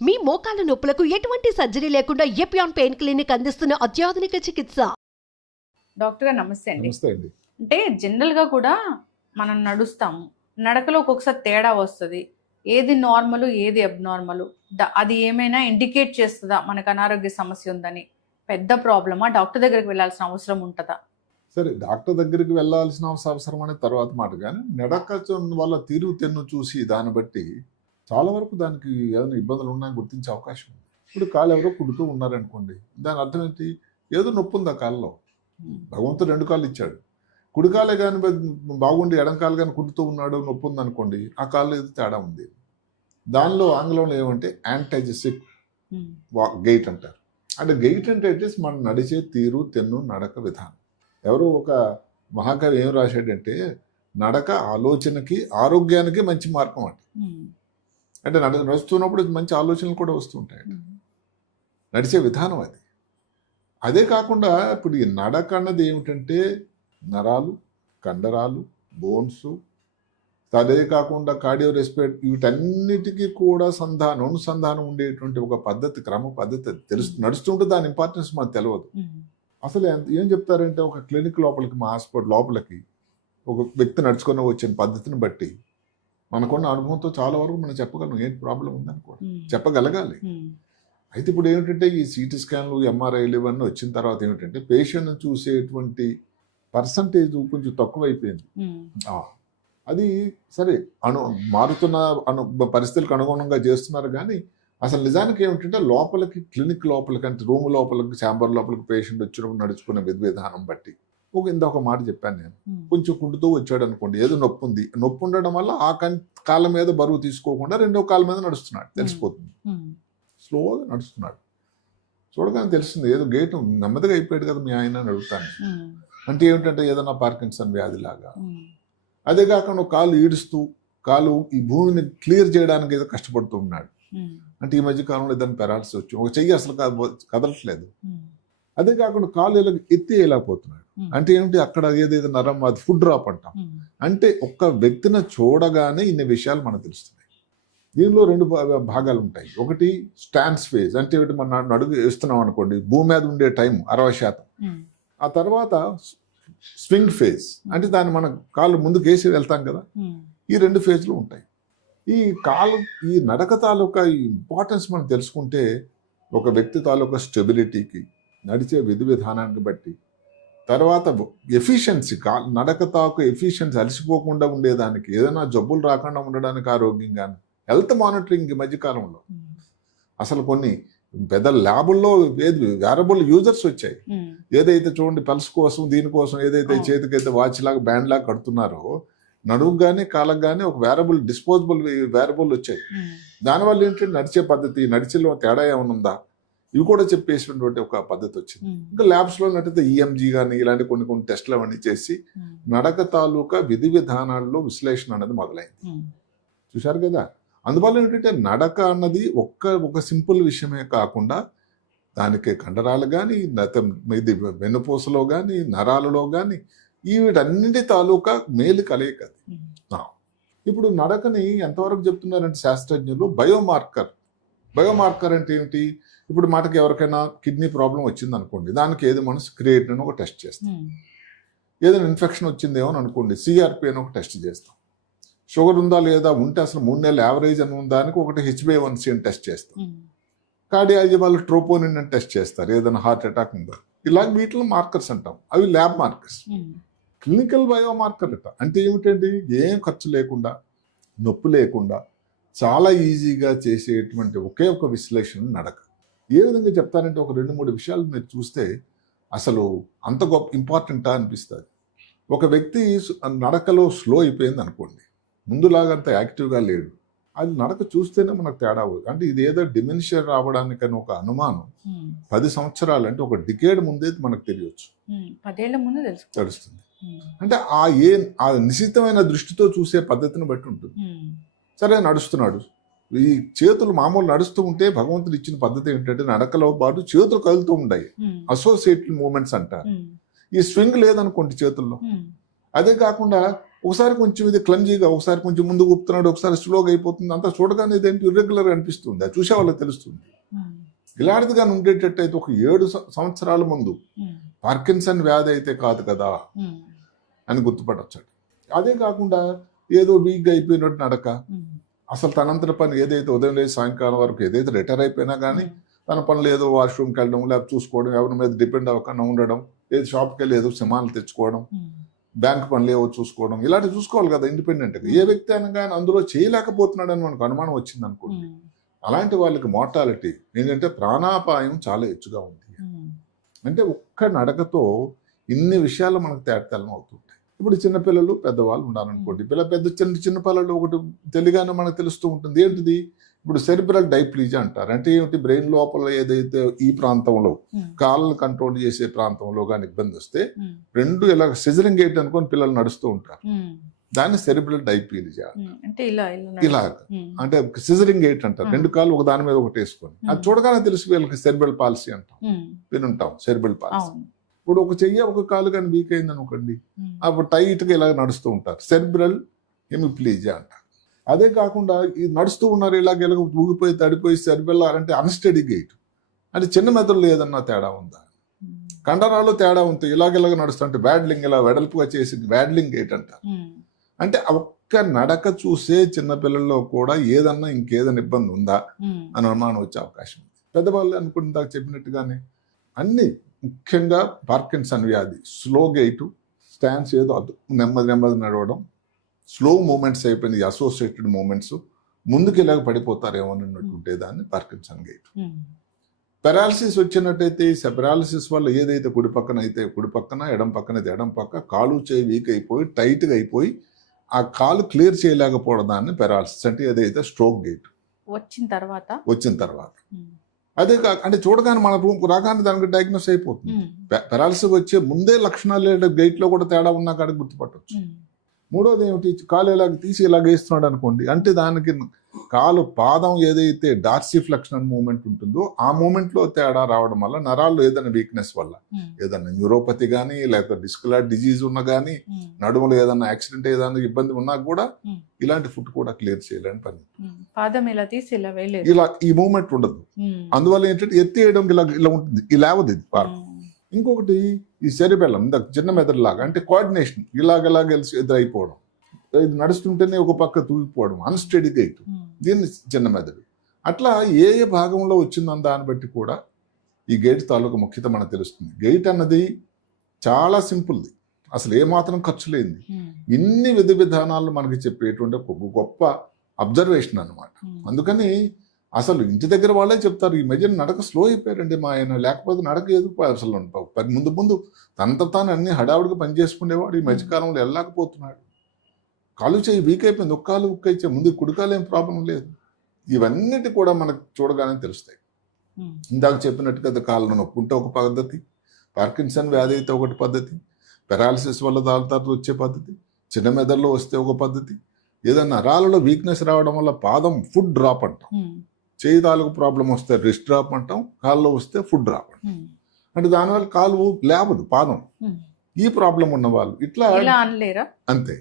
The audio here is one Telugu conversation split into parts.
మీ మోకాల నొప్పులకు ఎటువంటి సర్జరీ లేకుండా ఎపియాన్ పెయిన్ క్లినిక్ అందిస్తున్న అత్యాధునిక చికిత్స. డాక్టర్ గారు నమస్తే అండి. నమస్తే అండి. అంటే జనరల్గా కూడా మనం నడుస్తాము, నడకలో ఒక్కొక్కసారి తేడా వస్తుంది. ఏది నార్మల్ ఏది అబ్నార్మల్, అది ఏమైనా ఇండికేట్ చేస్తుందా మనకు అనారోగ్య సమస్య ఉందని? పెద్ద ప్రాబ్లమా? డాక్టర్ దగ్గరికి వెళ్ళాల్సిన అవసరం ఉంటుందా? సరే, డాక్టర్ దగ్గరికి వెళ్ళాల్సిన అవసరం అనేది తర్వాత మాట, కానీ నడక వల్ల తీరు తెన్ను చూసి దాన్ని బట్టి చాలా వరకు దానికి ఏదైనా ఇబ్బందులు ఉన్నాయని గుర్తించే అవకాశం ఉంది. ఇప్పుడు కాలు ఎవరో కుడుతూ ఉన్నారనుకోండి, దాని అర్థం ఏంటి? ఏదో నొప్పి ఉంది ఆ కాళ్ళలో. భగవంతుడు రెండు కాళ్ళు ఇచ్చాడు, కుడికాలే కానీ బాగుండి ఎడంకాలు కానీ కుడుతూ ఉన్నాడు, నొప్పి ఉంది అనుకోండి, ఆ కాళ్ళు ఏదో తేడా ఉంది. దానిలో ఆంగ్లంలో ఏమంటే యాంటైజెసిక్ గెయిట్ అంటారు. అంటే గెయిట్ అంటే మనం నడిచే తీరు తెన్ను నడక విధానం. ఎవరో ఒక మహాకవి ఏం రాశాడంటే, నడక ఆలోచనకి ఆరోగ్యానికి మంచి మార్గం అంట. అంటే నడుస్తున్నప్పుడు మంచి ఆలోచనలు కూడా వస్తుంటాయి. నడిచే విధానం అది. అదే కాకుండా ఇప్పుడు ఈ నడక అన్నది ఏమిటంటే నరాలు, కండరాలు, బోన్స్, అదే కాకుండా కార్డియో రెస్పిరేటరీ, వీటన్నిటికీ కూడా అనుసంధానం ఉండేటువంటి ఒక పద్ధతి, క్రమ పద్ధతి నడుస్తుంటే దాని ఇంపార్టెన్స్ మనకు తెలియదు. అసలు ఏం చెప్తారంటే, ఒక క్లినిక్ లోపలికి, మా హాస్పిటల్ లోపలికి ఒక వ్యక్తి నడుచుకొని వచ్చిన పద్ధతిని బట్టి మనకున్న అనుభవంతో చాలా వరకు మనం చెప్పగలం ఏంటి ప్రాబ్లం ఉందనుకోండి, చెప్పగలగాలి. అయితే ఇప్పుడు ఏమిటంటే ఈ సిటీ స్కాన్లు, ఎంఆర్ఐలు ఇవన్నీ వచ్చిన తర్వాత ఏమిటంటే పేషెంట్ని చూసేటువంటి పర్సంటేజ్ కొంచెం తక్కువైపోయింది. అది సరే, మారుతున్న పరిస్థితులకు అనుగుణంగా చేస్తున్నారు. కానీ అసలు నిజానికి ఏమిటంటే లోపలికి, క్లినిక్ లోపలికి, అంటే రూమ్ లోపలికి, ఛాంబర్ లోపలికి పేషెంట్ వచ్చినప్పుడు నడుచుకునే విధానం బట్టి ఇంకొక మాట చెప్పాను నేను. కొంచెం కుంటుతూ వచ్చాడు అనుకోండి, ఏదో నొప్పి ఉంది, నొప్పి ఉండడం వల్ల ఆ కాళ్ళ మీద బరువు తీసుకోకుండా రెండో కాళ్ళ మీద నడుస్తున్నాడు, తెలిసిపోతుంది. స్లోగా నడుస్తున్నాడు, చూడగానే తెలుస్తుంది ఏదో గేట్ నెమ్మదిగా అయిపోయాడు కదా మీ ఆయన అని అడుగుతాను. అంటే ఏమిటంటే ఏదైనా పార్కిన్సన్ వ్యాధిలాగా. అదే కాకుండా కాలు ఈడుస్తూ, కాలు ఈ భూమిని క్లియర్ చేయడానికి ఏదో కష్టపడుతూ ఉన్నాడు. అంటే ఈ మధ్య కాలంలో ఏదైనా పెరాల్సి వచ్చి ఒక చెయ్యి అసలు కదలట్లేదు. అదే కాకుండా కాలు ఇలా ఎత్తి వేయలేకపోతున్నాడు. అంటే ఏమిటి? అక్కడ ఏదైతే నరం, అది ఫుడ్ డ్రాప్ అంటాం. అంటే ఒక్క వ్యక్తిని చూడగానే ఇన్ని విషయాలు మనకు తెలుస్తున్నాయి. దీనిలో రెండు భాగాలు ఉంటాయి. ఒకటి స్టాన్స్ ఫేజ్, అంటే ఏమిటి? మనం అడుగు వేస్తున్నాం అనుకోండి, భూమి మీద ఉండే టైం 60%. ఆ తర్వాత స్వింగ్ ఫేజ్, అంటే దాన్ని మనం కాళ్ళు ముందుకు వేసి వెళ్తాం కదా. ఈ రెండు ఫేజ్లు ఉంటాయి. ఈ నడక తాలూకా ఈ ఇంపార్టెన్స్ మనం తెలుసుకుంటే, ఒక వ్యక్తి తాలూకా స్టెబిలిటీకి, నడిచే విధానానికి బట్టి, తర్వాత ఎఫిషియన్సీ, నడక తాలూకా ఎఫిషియన్సీ, అలసిపోకుండా ఉండేదానికి, ఏదైనా జబ్బులు రాకుండా ఉండడానికి, ఆరోగ్యంగా హెల్త్ మానిటరింగ్. ఈ మధ్యకాలంలో అసలు కొన్ని పెద్ద ల్యాబుల్లో వేరబుల్ యూజర్స్ వచ్చాయి. ఏదైతే చూడండి పల్స్ కోసం, దీనికోసం ఏదైతే చేతికైతే వాచ్ లాగా, బ్యాండ్ లాగా కడుతున్నారో, నడుము కానీ కాళ్ళకు కానీ ఒక వేరబుల్, డిస్పోజబుల్ వేరబుల్ వచ్చాయి. దానివల్ల ఏంటంటే నడిచే పద్ధతి, నడిచేలో తేడా ఏమైనా ఉందా, ఇవి కూడా చెప్పేసినటువంటి ఒక పద్ధతి వచ్చింది. ఇంకా ల్యాబ్స్లో నడితే ఈఎంజీ కానీ ఇలాంటి కొన్ని టెస్టులు అవన్నీ చేసి నడక తాలూకా విధానాల్లో విశ్లేషణ అనేది మొదలైంది. చూశారు కదా. అందువల్ల ఏంటంటే నడక అన్నది ఒక సింపుల్ విషయమే కాకుండా, దానికి కండరాలు కానీ, ఇది వెన్నుపూసలో కానీ, నరాలలో కానీ, వీటన్నిటి తాలూకా మేలు కలయిక. ఇప్పుడు నడకని ఎంతవరకు చెప్తున్నారంటే శాస్త్రజ్ఞులు, బయోమార్కర్ అంటే ఏమిటి? ఇప్పుడు మాటకి ఎవరికైనా కిడ్నీ ప్రాబ్లం వచ్చింది అనుకోండి, దానికి ఏది మనసు క్రియేటిన్ అని ఒక టెస్ట్ చేస్తాం. ఏదైనా ఇన్ఫెక్షన్ వచ్చిందేమో అనుకోండి, సిఆర్పి అని ఒక టెస్ట్ చేస్తాం. షుగర్ ఉందా లేదా, ఉంటే అసలు 3 నెలల యావరేజ్ అని ఉందానికి ఒకటి HbA1c అని టెస్ట్ చేస్తాం. కార్డియాలజీ వాళ్ళు ట్రోపోనిన్ అని టెస్ట్ చేస్తారు, ఏదైనా హార్ట్ అటాక్ ఉందా. ఇలాగ వీటిలో మార్కర్స్ అంటాం, అవి ల్యాబ్ మార్కర్స్. క్లినికల్ బయోమార్కర్ అంటే ఏమిటండి? ఏం ఖర్చు లేకుండా, నొప్పి లేకుండా, చాలా ఈజీగా చేసేటువంటి ఒకే ఒక విశ్లేషణ నడక. ఏ విధంగా చెప్తారంటే, ఒక 2-3 విషయాలు మీరు చూస్తే అసలు అంత గొప్ప ఇంపార్టెంటా అనిపిస్తుంది. ఒక వ్యక్తి నడకలో స్లో అయిపోయింది అనుకోండి, ముందులాగా అంత యాక్టివ్గా లేడు, అది నడక చూస్తేనే మనకు తేడా అవుతుంది. అంటే ఇది ఏదో డిమెన్షియా రావడానికని ఒక అనుమానం 10 సంవత్సరాలు, అంటే ఒక డికేడ్ ముందే మనకు తెలియచ్చు, 10 ఏళ్ల ముందు తెలుస్తుంది. అంటే ఆ నిశ్చితమైన దృష్టితో చూసే పద్ధతిని బట్టి ఉంటుంది. సరే, నడుస్తున్నాడు, ఈ చేతులు మామూలు నడుస్తూ ఉంటే భగవంతుడు ఇచ్చిన పద్ధతి ఏంటంటే, నడకలో పాటు చేతులు కదులుతూ ఉంటాయి, అసోసియేటెడ్ మూమెంట్స్ అంటారు. ఈ స్వింగ్ లేదనుకోండి చేతుల్లో. అదే కాకుండా ఒకసారి కొంచెం ఇది క్లమ్జీగా, ఒకసారి కొంచెం ముందుకు ఊపుతున్నాడు, ఒకసారి స్లోగా అయిపోతుంది. అంతా చూడగానే ఇదేంటి ఇర్రెగ్యులర్ అనిపిస్తుంది, అది చూసే వాళ్ళకి తెలుస్తుంది. ఇలాంటిదిగా ఉండేటట్టయితే ఒక 7 సంవత్సరాల ముందు పార్కిన్సన్ వ్యాధి అయితే కాదు కదా అని గుర్తుపట్టచ్చు. అదే కాకుండా ఏదో వీక్గా అయిపోయినట్టు నడక, అసలు తనంతర పని ఏదైతే ఉదయం లేదు సాయంకాలం వరకు ఏదైతే రిటైర్ అయిపోయినా కానీ తన పనులు ఏదో వాష్రూమ్కి వెళ్ళడం, లేకపోతే చూసుకోవడం, ఎవరి మీద డిపెండ్ అవ్వకుండా ఉండడం, ఏదో షాప్కి వెళ్ళి ఏదో సినిమాలు తెచ్చుకోవడం, బ్యాంక్ పనులు ఏవో చూసుకోవడం, ఇలాంటివి చూసుకోవాలి కదా ఇండిపెండెంట్గా. ఏ వ్యక్తి అయినా కానీ అందులో చేయలేకపోతున్నాడని మనకు అనుమానం వచ్చింది అనుకోండి, అలాంటి వాళ్ళకి మోర్టాలిటీ ఏంటంటే ప్రాణాపాయం చాలా హెచ్చుగా ఉంది. అంటే ఒక్క నడకతో ఇన్ని విషయాలు మనకు తేటతెల్లం అవుతుంటాయి. ఇప్పుడు చిన్నపిల్లలు పెద్దవాళ్ళు ఉన్నారనుకోండి, చిన్న పిల్లలు ఒకటి తెలియగానే మనకు తెలుస్తూ ఉంటుంది. ఏంటిది? ఇప్పుడు సెరిబ్రల్ డైప్లీజియా అంటారు. అంటే ఏమిటి? బ్రెయిన్ లోపల ఏదైతే ఈ ప్రాంతంలో కాళ్ళను కంట్రోల్ చేసే ప్రాంతంలో కానీ ఇబ్బంది వస్తే రెండు ఇలా సిజరింగ్ గేట్ అనుకొని పిల్లలు నడుస్తూ ఉంటారు, దాన్ని సెరిబ్రల్ డైప్లీజియా అంటే ఇలా అంటే సిజరింగ్ గేట్ అంటారు. రెండు కాళ్ళు ఒక దాని మీద ఒకటి వేసుకొని, అది చూడగానే తెలుసు వీళ్ళకి సెరిబ్రల్ పాలసీ అంటాం, వినుంటాం సెరిబ్రల్ పాలసీ. ఇప్పుడు ఒక చెయ్యి ఒక కాలు కానీ వీక్ అయింది అనుకోండి, అప్పుడు టైట్గా ఇలా నడుస్తూ ఉంటారు, సెరిబ్రల్ హెమిప్లీజియా అంటారు. అదే కాకుండా ఇది నడుస్తూ ఉన్నారు ఇలాగ ఊగిపోయి తడిపోయి సెరిబెల్లారంటే అన్స్టడీ గేట్, అంటే చిన్న మెదడులో ఏదన్నా తేడా ఉందా, కండరాలు తేడా ఉంటుంది, ఇలాగ నడుస్తుంటే బ్యాడ్లింగ్ ఇలా వెడల్పుగా చేసి బ్యాడ్లింగ్ గేట్ అంటారు. అంటే ఒక్క నడక చూసే చిన్నపిల్లల్లో కూడా ఏదన్నా ఇంకేదైనా ఇబ్బంది ఉందా అని అనుమానం వచ్చే అవకాశం ఉంది. పెద్దవాళ్ళు అనుకుంటా చెప్పినట్టుగానే అన్ని ముఖ్యంగా పార్కిన్సన్ వ్యాధి స్లో గేటు, స్టాన్స్ ఏదో నెమ్మది నడవడం, స్లో మూమెంట్స్ అయిపోయినాయి, అసోసియేటెడ్ మూమెంట్స్, ముందుకు ఇలాగ పడిపోతారేమో అన్నట్టుంటే దాన్ని పార్కిన్సన్ గేట్. పెరాలసిస్ వచ్చినట్టయితే పెరాలసిస్ వల్ల ఏదైతే కుడి పక్కన అయితే కుడి పక్కన, ఎడం పక్కన అయితే ఎడం పక్క, కాలు చేయి వీక్ అయిపోయి టైట్గా అయిపోయి ఆ కాలు క్లియర్ చేయలేకపోవడం దాన్ని పెరాలసిస్ అంటే ఏదైతే స్ట్రోక్ గేట్ వచ్చిన తర్వాత. అదే కాక అంటే చూడగానే మన రూమ్ రాగానే దానికి డయాగ్నోస్ అయిపోతుంది. పెరాలసిస్ వచ్చే ముందే లక్షణాలు గేట్లో కూడా తేడా ఉన్నా కాడికి గుర్తుపట్టవచ్చు. మూడోది ఏమిటి? కాలు ఇలాగ తీసి ఇలాగ వేస్తున్నాడు అనుకోండి, అంటే దానికి కాలు పాదం ఏదైతే డార్సిఫ్లెక్షన్ మూమెంట్ ఉంటుందో ఆ మూమెంట్లో తేడా రావడం వల్ల నరాల్లో ఏదైనా వీక్నెస్ వల్ల ఏదైనా న్యూరోపతి కానీ లేకపోతే డిస్కులర్ డిజీజ్ ఉన్నా కానీ, నడుములో ఏదైనా యాక్సిడెంట్ ఏదైనా ఇబ్బంది ఉన్నా కూడా ఇలాంటి ఫుడ్ కూడా క్లియర్ చేయలేని పని. పాదం ఇలా తీసి ఇలా ఈ మూమెంట్ ఉండదు, అందువల్ల ఏంటంటే ఎత్తి వేయడం ఇలా ఉంటుంది, ఇలా అవదు ఇది. ఇంకొకటి ఈ సెరిబెల్లం చిన్న మెదడులాగా, అంటే కోఆర్డినేషన్ ఇలాగ ఎదురైపోవడం, ఇది నడుస్తుంటేనే ఒక పక్క తూగిపోవడం, అన్స్టడీ గైట్, దీన్ని చిన్న మెదడు. అట్లా ఏ భాగంలో వచ్చిందని దాన్ని బట్టి కూడా ఈ గైట్ తాలూకు ముఖ్యత మనకు తెలుస్తుంది. గైట్ అన్నది చాలా సింపుల్ది, అసలు ఏమాత్రం ఖర్చు లేనిది, ఇన్ని విధానాలు మనకి చెప్పేటువంటి ఒక గొప్ప అబ్జర్వేషన్ అన్నమాట. అందుకని అసలు ఇంటి దగ్గర వాళ్ళే చెప్తారు, ఈ మధ్య నడక స్లో అయిపోయారండి మా ఆయన, లేకపోతే నడక ఏదో అసలు ముందు తనంత తాను అన్ని హడావుడిగా పనిచేసుకునేవాడు, ఈ మధ్యకాలంలో వెళ్ళలేకపోతున్నాడు, కాలు చేయి వీక్ అయిపోయింది, ఒక్క కాలు ఉక్క ఇచ్చే ముందు కుడికాలు ఏం ప్రాబ్లం లేదు. ఇవన్నిటి కూడా మనకు చూడగానే తెలుస్తాయి. ఇందాక చెప్పినట్టుగా కాళ్ళను నొప్పుంటే ఒక పద్ధతి, పార్కిన్సన్ వ్యాధి అయితే ఒకటి పద్ధతి, పెరాలసిస్ వల్ల తర్వాత వచ్చే పద్ధతి, చిన్న మెదడులో వస్తే ఒక పద్ధతి, ఏదన్నా నరాలలో వీక్నెస్ రావడం వల్ల పాదం ఫుడ్ డ్రాప్ అంటాం, చేయి తాలూకు ప్రాబ్లం వస్తే రిస్ట్ డ్రాప్ అంటాం, కాల్లో వస్తే ఫుడ్ డ్రాప్ అంటాం. అంటే దానివల్ల కాలు లేవదు పాదం, ఈ ప్రాబ్లం ఉన్న వాళ్ళు ఇట్లా అంతే.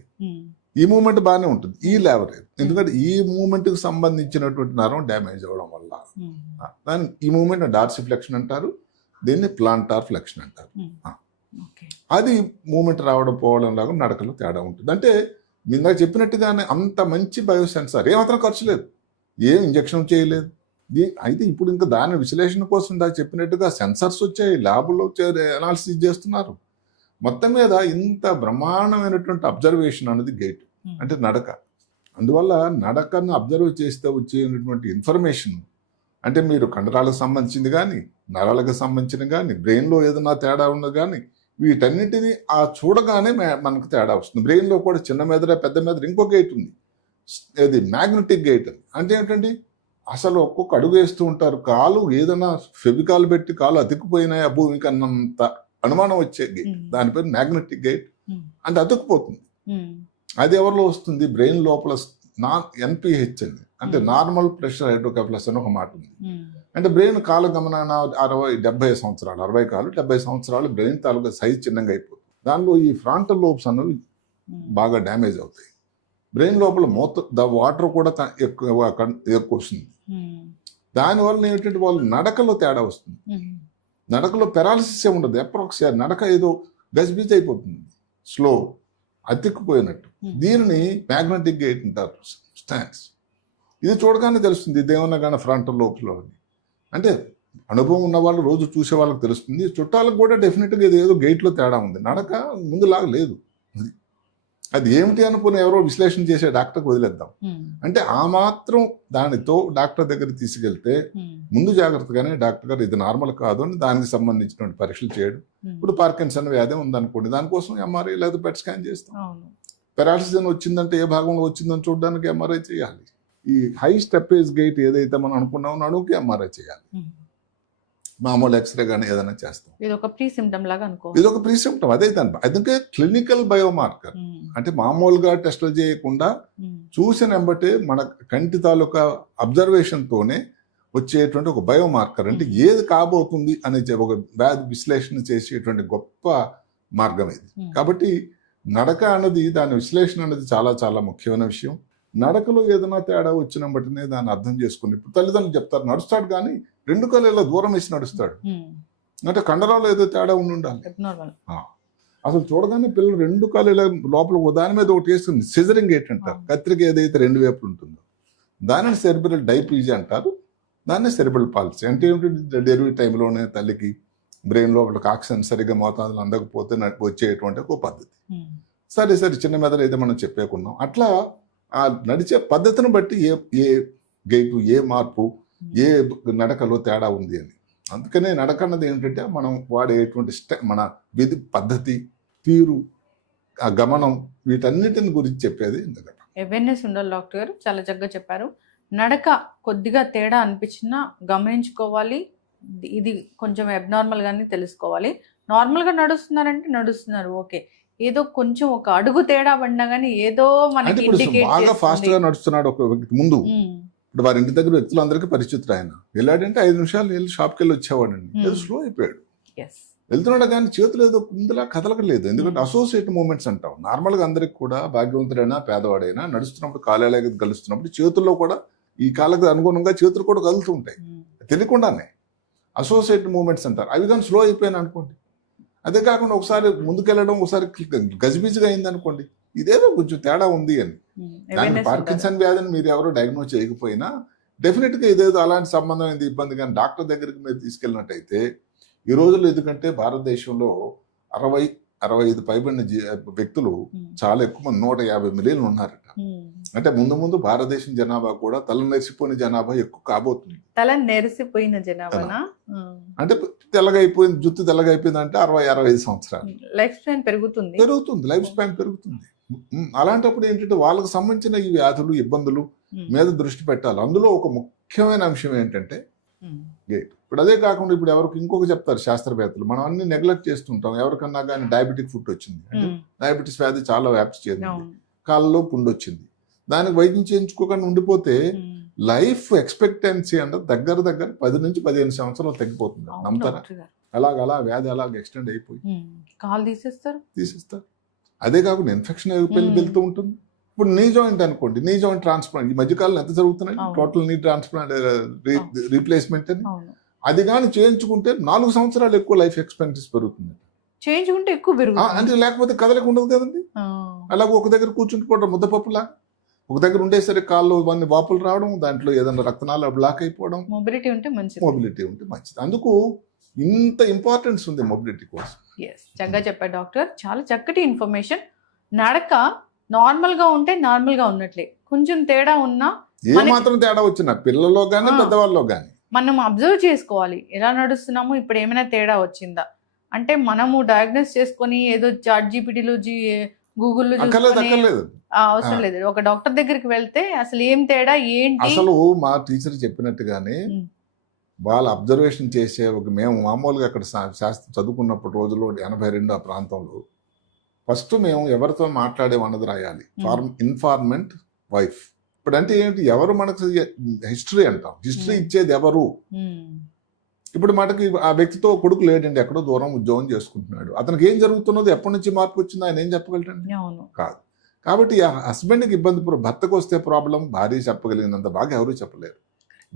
ఈ మూమెంట్ బాగానే ఉంటుంది, ఈ లేవలేదు, ఎందుకంటే ఈ మూమెంట్ కి సంబంధించినటువంటి నరం డ్యామేజ్ అవ్వడం వల్ల దాని ఈ మూమెంట్ డార్సిఫ్లెక్షన్ అంటారు, దీన్ని ప్లాంటార్ ఫ్లెక్షన్ అంటారు. అది మూమెంట్ రావడం పోవడం లాగా నడకలో తేడా ఉంటుంది. అంటే నిన్న చెప్పినట్టుగానే అంత మంచి బయోసెన్సార్, ఏమాత్రం ఖర్చు లేదు, ఏం ఇంజక్షన్ చేయలేదు. అయితే ఇప్పుడు ఇంకా దాని విశ్లేషణ కోసం దాకా చెప్పినట్టుగా సెన్సర్స్ వచ్చాయి, ల్యాబ్లో అనాలిసిస్ చేస్తున్నారు. మొత్తం మీద ఇంత బ్రహ్మాండమైనటువంటి అబ్జర్వేషన్ అనేది గేట్ అంటే నడక. అందువల్ల నడకను అబ్జర్వ్ చేస్తే వచ్చేటువంటి ఇన్ఫర్మేషన్ అంటే మీరు కండరాలకు సంబంధించింది కానీ, నరాలకు సంబంధించిన కానీ, బ్రెయిన్లో ఏదైనా తేడా ఉన్నది కానీ, వీటన్నిటిని ఆ చూడగానే మనకు తేడా వస్తుంది. బ్రెయిన్లో కూడా చిన్న మెదడు పెద్ద మెదడు ఇంకో గేట్ ఉంది, అది మ్యాగ్నెటిక్ గేట్. అంటే ఏంటంటే అసలు ఒక్కొక్క అడుగు వేస్తూ ఉంటారు, కాలు ఏదైనా ఫెవికాల్ పెట్టి కాలు అతుక్కుపోయినాయి ఆ భూమికి అన్నంత అనుమానం వచ్చే గేట్, దాని పేరు మ్యాగ్నెటిక్ గేట్. అంటే అతుక్కుపోతుంది. అది ఎవరిలో వస్తుంది? బ్రెయిన్ లోపల NPH అని, అంటే నార్మల్ ప్రెషర్ హైడ్రోకెఫలస్ అని ఒక మాట ఉంది. అంటే బ్రెయిన్ కాల గమనాన 60-70 సంవత్సరాలు, 60 కాలు 70 సంవత్సరాలు బ్రెయిన్ తాలూకా సైజ్ చిన్నగా అయిపోతుంది. దానిలో ఈ ఫ్రాంటల్ లోబ్స్ అనేవి బాగా డ్యామేజ్ అవుతాయి. బ్రెయిన్ లోపల వాటర్ కూడా ఎక్కువ వస్తుంది. దానివల్ల ఏంటంటే వాళ్ళు నడకలో తేడా వస్తుంది. నడకలో పెరాలసిస్ ఉండదు. ఎప్పుడొకసారి నడక ఏదో గజిబిజి అయిపోతుంది, స్లో, అతికిపోయినట్టు. దీనిని మ్యాగ్నెటిక్ గైట్ అంటారు, స్టాండ్స్. ఇది చూడగానే తెలుస్తుంది ఇదేమన్నా కానీ ఫ్రంటల్ లోపల అంటే అనుభవం ఉన్న వాళ్ళు రోజు చూసే వాళ్ళకి తెలుస్తుంది. చుట్టాలకు కూడా డెఫినెట్గా ఇది ఏదో గేట్లో తేడా ఉంది, నడక ముందులాగా లేదు. అది ఏమిటి అనుకుని ఎవరో విశ్లేషణ చేసే డాక్టర్కి వదిలేద్దాం. అంటే ఆ మాత్రం దానితో డాక్టర్ దగ్గర తీసుకెళ్తే ముందు జాగ్రత్తగానే డాక్టర్ గారు ఇది నార్మల్ కాదు అని దానికి సంబంధించినటువంటి పరీక్షలు చేయడం. ఇప్పుడు పార్కిన్సన్ వ్యాధి ఉందనుకోండి, దానికోసం ఎంఆర్ఐ లేదా పెట్ స్కాన్ చేస్తాం. పెరాలసిస్ వచ్చిందంటే ఏ భాగంలో వచ్చిందని చూడడానికి ఎంఆర్ఐ చేయాలి. ఈ హై స్టెప్పేజ్ గేట్ ఏదైతే మనం అనుకున్నామో నడుముకి ఎంఆర్ఐ చేయాలి. మామూలు ఎక్స్రే కానీ ఏదైనా చేస్తాం. ఇది ఒక ప్రీ సిమ్టమ్ లాగా అనుకో. ఇది ఒక ప్రీ సిమ్టమ్. అదే దాని అందుకే క్లినికల్ బయోమార్కర్ అంటే మామూలుగా టెస్టులు చేయకుండా చూసిన వెంబటే మన కంటి తాలూకా అబ్జర్వేషన్ తోనే వచ్చేటువంటి ఒక బయోమార్కర్. అంటే ఏది కాబోతుంది అనే ఒక వ్యాధి విశ్లేషణ చేసేటువంటి గొప్ప మార్గం ఇది. కాబట్టి నడక అన్నది, దాని విశ్లేషణ అనేది చాలా చాలా ముఖ్యమైన విషయం. నడకలో ఏదైనా తేడా వచ్చిన బట్టినే దాన్ని అర్థం చేసుకుని, ఇప్పుడు తల్లిదండ్రులు చెప్తారు నడుస్తాడు కానీ 2 కాళ్ళు ఇలా దూరం వేసి నడుస్తాడు అంటే కండరాలు ఏదో తేడా ఉండాలి. అసలు చూడగానే పిల్లలు 2 కాళ్ళు ఇలా లోపల దాని మీద ఒకటి వేసుకుని సిజరింగ్ గేట్ అంటారు. కత్తిరిక ఏదైతే 2 వైపులు ఉంటుందో దానిని సెరిబ్రల్ డైప్లీజియా అంటారు. దాన్ని సెరిబ్రల్ పాలసీ అంటే ఏమిటి, డెలివరీ టైంలోనే తల్లికి బ్రెయిన్ లోపలికి ఆక్సిజన్ సరిగ్గా మోతాదులు అందకపోతే వచ్చేటువంటి ఒక పద్ధతి. సరే చిన్న మెదడు అయితే మనం చెప్పేకున్నాం. అట్లా ఆ నడిచే పద్ధతిని బట్టి ఏ గేటు, ఏ మార్పు, ఏ నడకలో తేడా ఉంది అని. అందుకనే నడక అన్నది ఏంటంటే మనం వాడేటువంటి మన విధి పద్ధతి, తీరు, ఆ గమనం, వీటన్నిటిని గురించి చెప్పేది ఎందుకంటే అవేర్నెస్ ఉండాలి. డాక్టర్ గారు చాలా చక్కగా చెప్పారు. నడక కొద్దిగా తేడా అనిపించినా గమనించుకోవాలి. ఇది కొంచెం అబ్నార్మల్ గానే తెలుసుకోవాలి. నార్మల్గా నడుస్తున్నారంటే నడుస్తున్నారు, ఓకే. ఏదో కొంచెం ఒక అడుగు తేడా పడినా కానీ ఏదో మనకి బాగా ఫాస్ట్ గా నడుస్తున్నాడు ఒక వ్యక్తి ముందు. ఇప్పుడు వారి ఇంటి దగ్గర వ్యక్తులందరికీ పరిచితుడు. ఆయన వెళ్ళాడంటే 5 నిమిషాలు వెళ్ళి షాప్కి వెళ్ళి వచ్చేవాడండి. ఏదో స్లో అయిపోయాడు. వెళ్తున్నాడు కానీ చేతులు ఏదో ముందులా కదలకలేదు. ఎందుకంటే అసోసియేట్ మూమెంట్స్ అంటాం. నార్మల్గా అందరికి కూడా భాగ్యవంతుడైనా పేదవాడైనా నడుస్తున్నప్పుడు కాలేలాగా కలుస్తున్నప్పుడు చేతుల్లో కూడా ఈ కాళ్ళకి అనుగుణంగా చేతులు కూడా కదులుతూ ఉంటాయి తెలియకుండానే. అసోసియేట్ మూమెంట్స్ అంటారు. అవి కానీ స్లో అయిపోయాను అనుకోండి. అదే కాకుండా ఒకసారి ముందుకెళ్ళడం, ఒకసారి గజిబిజిగా అయింది అనుకోండి, ఇదేదో కొంచెం తేడా ఉంది అని. దాని పార్కిన్సన్ వ్యాధిని మీరు ఎవరో డయాగ్నోస్ చేయకపోయినా డెఫినెట్గా ఇదేదో అలాంటి సంబంధం అయింది ఇబ్బంది కానీ డాక్టర్ దగ్గరికి మీరు తీసుకెళ్ళినట్టయితే ఈ రోజుల్లో, ఎందుకంటే భారతదేశంలో 60-65 పైబడిన వ్యక్తులు చాలా ఎక్కువ మంది, 150 మిలియన్లు ఉన్నారట. అంటే ముందు భారతదేశం జనాభా కూడా తల నెరిసిపోయిన జనాభా ఎక్కువ కాబోతుంది. తల నెరిసిపోయిన జనాభా అంటే తెల్లగైపోయింది, జుట్టు తెల్లగైపోయింది అంటే 60-65 సంవత్సరాలు లైఫ్ స్పాన్ పెరుగుతుంది. లైఫ్ స్పాన్ పెరుగుతుంది. అలాంటప్పుడు ఏంటంటే వాళ్ళకి సంబంధించిన ఈ వ్యాధులు, ఇబ్బందులు మీద దృష్టి పెట్టాలి. అందులో ఒక ముఖ్యమైన అంశం ఏంటంటే గేట్. ఇప్పుడు అదే కాకుండా ఇప్పుడు ఎవరికి ఇంకొక చెప్తారు శాస్త్రవేత్తలు, మనం అన్ని నెగ్లెక్ట్ చేస్తుంటాం. ఎవరికన్నా కానీ డయాబెటిక్ ఫుడ్ వచ్చింది అంటే డయాబెటీస్ వ్యాధి చాలా వ్యాప్తి చెందింది, కాళ్ళలో పుండు వచ్చింది, దానికి వైద్యం చేయించుకోకుండా ఉండిపోతే లైఫ్ ఎక్స్పెక్టెన్సీ అంటే దగ్గర 10 నుంచి 15 సంవత్సరాలు తగ్గిపోతుంది. నమ్ముతారా? అలా వ్యాధి అలాగ ఎక్స్టెండ్ అయిపోయి కాలు తీసేస్తారు. అదే కాకుండా ఇన్ఫెక్షన్ వెళ్తూ ఉంటుంది. ఇప్పుడు నీ జాయింట్ అనుకోండి, నీ జాయింట్ ట్రాన్స్ప్లాంట్ ఈ మధ్యకాలంలో ఎంత జరుగుతున్నాయి, టోటల్ నీ ట్రాన్స్ప్లాంట్ రీప్లేస్మెంట్ అని. అది కానీ చేయించుకుంటే 4 సంవత్సరాలు ఎక్కువ లైఫ్ ఎక్స్పెక్టెన్సీ పెరుగుతుంది. చేయించుకుంటే ఎక్కువ పెరుగుతుంది అంటే లేకపోతే కదలకు ఉండదు కదండి. అలాగే ఒక దగ్గర కూర్చుంటుకోవడం ముద్దపప్పులా, ఒక దగ్గర ఉండేసరికి కాళ్ళు ఇవన్నీ వాపులు రావడం, దాంట్లో ఏదైనా రక్తనాళాలు బ్లాక్ అయిపోవడం. మొబిలిటీ ఉంటే మంచిది. అందుకు ఇంత ఇంపార్టెన్స్ ఉంది మొబిలిటీ కోసం. చక్కగా చెప్పారు డాక్టర్, చాలా చక్కటి ఇన్ఫర్మేషన్. నడక నార్మల్ గా ఉంటే నార్మల్ గా ఉన్నట్లే, కొంచెం తేడా ఉన్నా, ఏ మాత్రం తేడా వచ్చినా పిల్లల్లో గానీ పెద్దవాళ్ళలో గానీ మనం అబ్జర్వ్ చేసుకోవాలి. ఎలా నడుస్తున్నాము, ఇప్పుడు ఏమైనా తేడా వచ్చిందా అంటే మనము డయాగ్నోస్ చేసుకొని ఏదో చాట్ జీపీటీలో గూగుల్లో అవసరం లేదు. ఒక డాక్టర్ దగ్గరికి వెళ్తే అసలు ఏం తేడా ఏంటి, అసలు మా టీచర్ చెప్పినట్టుగానే వాళ్ళు అబ్జర్వేషన్ చేసే మేము మామూలుగా అక్కడ శాస్త్రం చదువుకున్నప్పుడు రోజుల్లో 82 ఆ ప్రాంతంలో ఫస్ట్ మేము ఎవరితో మాట్లాడేమన్నది రాయాలి. Informant wife. ఇప్పుడు అంటే ఏంటి, ఎవరు మనకు హిస్టరీ అంటాం, హిస్టరీ ఇచ్చేది ఎవరు, ఇప్పుడు మటుకు ఆ వ్యక్తితో కొడుకు లేడండి, ఎక్కడో దూరం ఉద్యోగం చేసుకుంటున్నాడు. అతనికి ఏం జరుగుతున్నదో, ఎప్పటి నుంచి మార్పు వచ్చిందో ఆయన ఏం చెప్పగలటండి? అవును. కాదు. కాబట్టి ఆ హస్బెండ్కి ఇబ్బంది, భర్తకు వస్తే ప్రాబ్లం భార్య చెప్పగలిగినంత బాగా ఎవరూ చెప్పలేరు.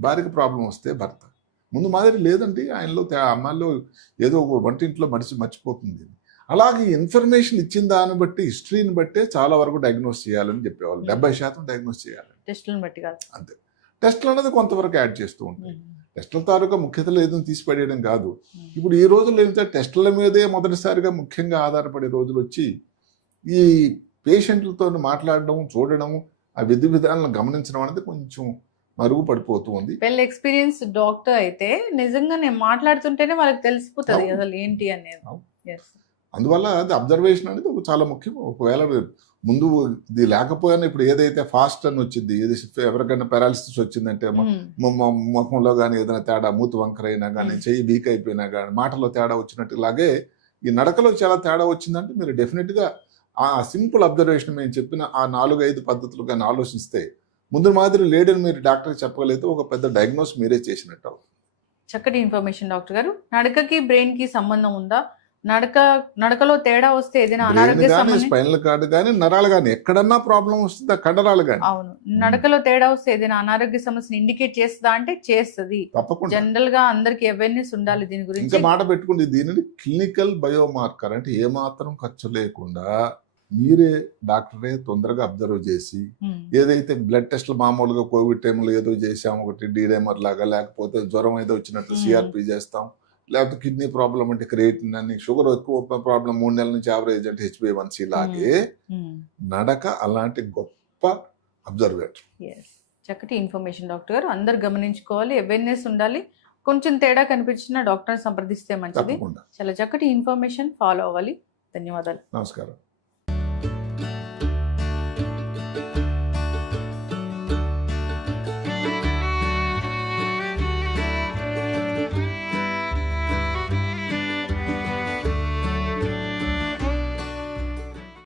భార్యకి ప్రాబ్లం వస్తే భర్త. ముందు మాదిరి లేదండి, ఆయనలో అమ్మాయిలో ఏదో వంటింట్లో మర్చిపోతుంది. అలాగే ఇన్ఫర్మేషన్ ఇచ్చిన దాన్ని బట్టి, హిస్టరీని బట్టే చాలా వరకు డయాగ్నోస్ చేయాలని చెప్పేవాళ్ళు. 70% డయాగ్నోస్ చేయాలి, టెస్టులను బట్టి కాదు. అంతే. టెస్టులు అనేది కొంతవరకు యాడ్ చేస్తూ ఉంటాయి. టెస్టుల తాలూకా ముఖ్యతలు ఏదైనా తీసిపడేయడం కాదు. ఇప్పుడు ఈ రోజుల్లో ఏంటంటే టెస్టుల మీదే మొదటిసారిగా ముఖ్యంగా ఆధారపడే రోజులు వచ్చి, ఈ పేషెంట్లతో మాట్లాడడం, చూడడం, ఆ విధి విధానాలను గమనించడం అనేది కొంచెం మరుగు పడిపోతూ ఉంది. పెళ్లి ఎక్స్పీరియన్స్ డాక్టర్ అయితే నిజంగా నేను మాట్లాడుతుంటేనే వాళ్ళకి తెలిసిపోతుంది అవును. అసలు ఏంటి అనేది. అవును. Yes. అందువల్ల అది అబ్జర్వేషన్ అనేది ఒక చాలా ముఖ్యం. ఒకవేళ ముందు ఇది లేకపోయినా ఇప్పుడు ఏదైతే ఫాస్ట్ అని వచ్చింది, ఏది ఎవరికైనా పారాలిసిస్ వచ్చిందంటే ముఖంలో కానీ ఏదైనా తేడా, మూతి వంకర అయినా కానీ, చెయ్యి వీక్ అయిపోయినా కానీ, మాటలో తేడా వచ్చినట్టు, ఇలాగే ఈ నడకలో చాలా తేడా వచ్చిందంటే మీరు డెఫినెట్గా ఆ సింపుల్ అబ్జర్వేషన్ మేము చెప్పిన ఆ 4-5 పద్ధతులు కానీ ఆలోచిస్తే, ముందు మాదిరి లేడని మీరు డాక్టర్కి చెప్పగలిగితే ఒక పెద్ద డయాగ్నోస్ మీరే చేసినట్టు అవుతుంది. చక్కటి ఇన్ఫర్మేషన్ డాక్టర్ గారు. నడకకి బ్రెయిన్ కి సంబంధం ఉందా? నడకలో తేడా వస్తే ఏదైనా అనారోగ్య సమస్య, స్పైనల్ కార్డు కానీ, నరాలు కానీ, ఎక్కడన్నా ప్రాబ్లం వస్తుంది, కండరాలు కానీ. అవును, నడకలో తేడా వస్తే ఏదైనా అనారోగ్య సమస్యను ఇండికేట్ చేస్తుందా అంటే చేస్తుంది. తప్పకుండా. జనరల్ గా అందరికి అవేర్నెస్ ఉండాలి దీని గురించి. ఇంకా మాట పెట్టుకుంటే దీనిని క్లినికల్ బయోమార్కర్, అంటే ఏమాత్రం ఖర్చు లేకుండా మీరే డాక్టరే తొందరగా అబ్జర్వ్ చేసి, ఏదైతే బ్లడ్ టెస్ట్లు మామూలుగా కోవిడ్ టైంలో ఏదో చేసాం, ఒకటి డీడైమర్ లాగా, లేకపోతే జ్వరం ఏదో వచ్చినట్టు సిఆర్పి చేస్తాం, లేకపోతే కిడ్నీ ప్రాబ్లం అంటే క్రియేటిన్ అని, షుగర్ ఎక్కువ ప్రాబ్లం 3 నెలల నుంచి యావరేజ్ అంటే HbA1c లాగే నడక అలాంటి గొప్ప అబ్జర్వేటర్. చక్కటి ఇన్ఫర్మేషన్ డాక్టర్ గారు. అందరు గమనించుకోవాలి, అవేర్నెస్ ఉండాలి. కొంచెం తేడా కనిపించిన డాక్టర్ సంప్రదిస్తే మంచిది. తప్పకుండా. చాలా చక్కటి ఇన్ఫర్మేషన్ ఫాలో అవ్వాలి. ధన్యవాదాలు. నమస్కారం.